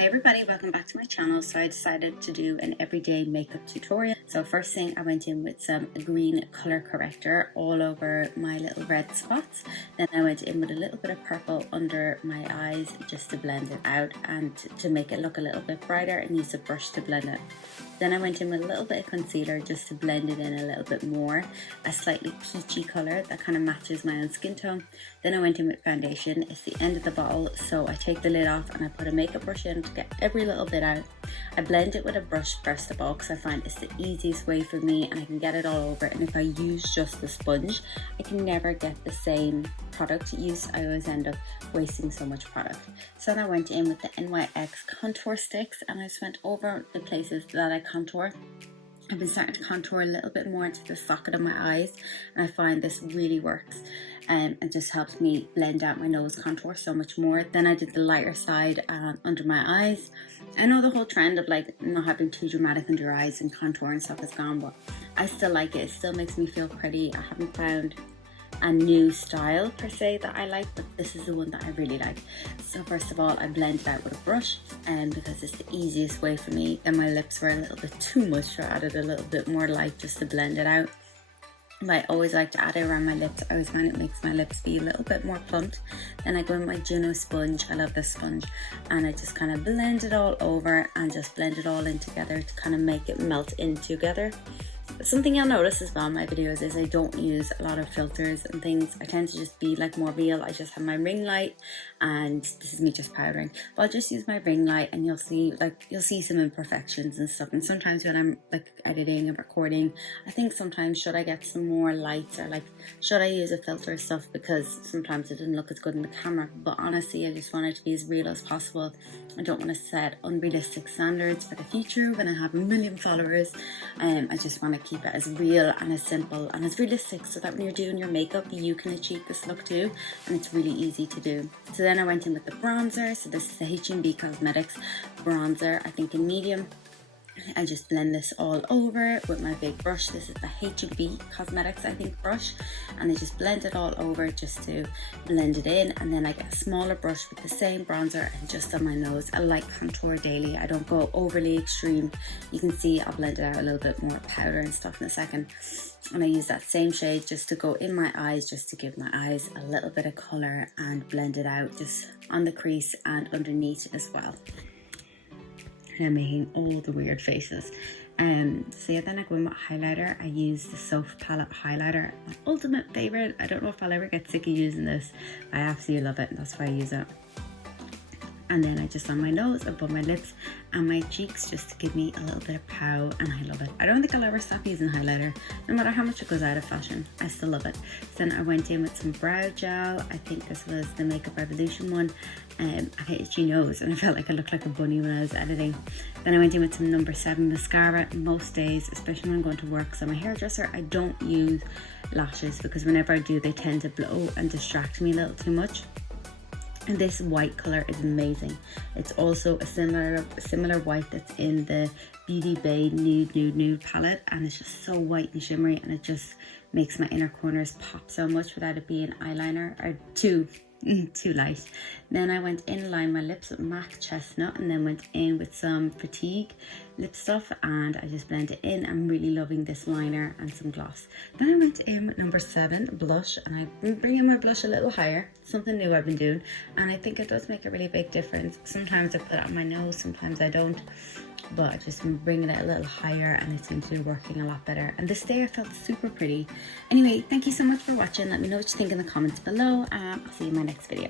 Hey everybody, welcome back to my channel. So I decided to do an everyday makeup tutorial. So first thing, I went in with some green color corrector all over my little red spots. Then I went in with a little bit of purple under my eyes just to blend it out and to make it look a little bit brighter, and use a brush to blend it. Then I went in with a little bit of concealer just to blend it in a little bit more, a slightly peachy color that kind of matches my own skin tone. Then I went in with foundation. It's the end of the bottle, so I take the lid off and I put a makeup brush in to get every little bit out. I blend it with a brush first of all because I find it's the easiest way for me and I can get it all over. And if I use just the sponge, I can never get the same product use. I always end up wasting so much product. So then I went in with the NYX contour sticks and I just went over the places that I contour. I've been starting to contour a little bit more into the socket of my eyes, and I find this really works and just helps me blend out my nose contour so much more. Then I did the lighter side under my eyes. I know the whole trend of like not having too dramatic under your eyes and contour and stuff is gone, but I still like it. It still makes me feel pretty. I haven't found a new style per se that I like, but this is the one that I really like. So first of all, I blend it out with a brush, and because it's the easiest way for me. Then my lips were a little bit too much, so I added a little bit more light just to blend it out. But I always like to add it around my lips. I always find it makes my lips be a little bit more plumped. Then I go in my Juno sponge. I love this sponge, and I just kind of blend it all over and just blend it all in together to kind of make it melt in together. Something you'll notice as well in my videos is I don't use a lot of filters and things. I tend to just be like more real. I just have my ring light, and this is me just powdering, but I'll just use my ring light and you'll see some imperfections and stuff. And sometimes when I'm like editing and recording, I think sometimes should I get some more lights, or like should I use a filter and stuff, because sometimes it didn't look as good in the camera. But honestly, I just want it to be as real as possible. I don't want to set unrealistic standards for the future when I have a million followers. I just want to keep it as real and as simple and as realistic, so that when you're doing your makeup you can achieve this look too, and it's really easy to do. So then I went in with the bronzer. So this is the H&B Cosmetics bronzer, I think in medium. I just blend this all over with my big brush. This is the H&B Cosmetics, I think, brush, and I just blend it all over just to blend it in. And then I get a smaller brush with the same bronzer and just on my nose. I like contour daily. I don't go overly extreme. You can see I'll blend it out a little bit more powder and stuff in a second. And I use that same shade just to go in my eyes, just to give my eyes a little bit of color and blend it out just on the crease and underneath as well. I'm making all the weird faces. So yeah, then I go in with highlighter. I use the Soft Palette highlighter, my ultimate favorite. I don't know if I'll ever get sick of using this. I absolutely love it, and that's why I use it. And then I just on my nose, above my lips and my cheeks, just to give me a little bit of pow, and I love it. I don't think I'll ever stop using highlighter, no matter how much it goes out of fashion. I still love it. So then I went in with some brow gel. I think this was the Makeup Revolution one. I had itchy nose and I felt like I looked like a bunny when I was editing. Then I went in with some number 7 mascara. Most days, especially when I'm going to work, so I'm a hairdresser, I don't use lashes because whenever I do, they tend to blow and distract me a little too much. And this white color is amazing. It's also a similar white that's in the Beauty Bay Nude palette, and it's just so white and shimmery, and it just makes my inner corners pop so much without it being eyeliner or too light. Then I went in and lined my lips with MAC Chestnut, and then went in with some Fatigue lip stuff, and I just blend it in. I'm really loving this liner and some gloss. Then I went in with number 7 blush, and I've been bringing my blush a little higher. Something new I've been doing, and I think it does make a really big difference. Sometimes I put it on my nose, sometimes I don't, but I've just been bringing it a little higher, and it seems to be working a lot better. And this day I felt super pretty. Anyway, thank you so much for watching. Let me know what you think in the comments below, and I'll see you in my next video.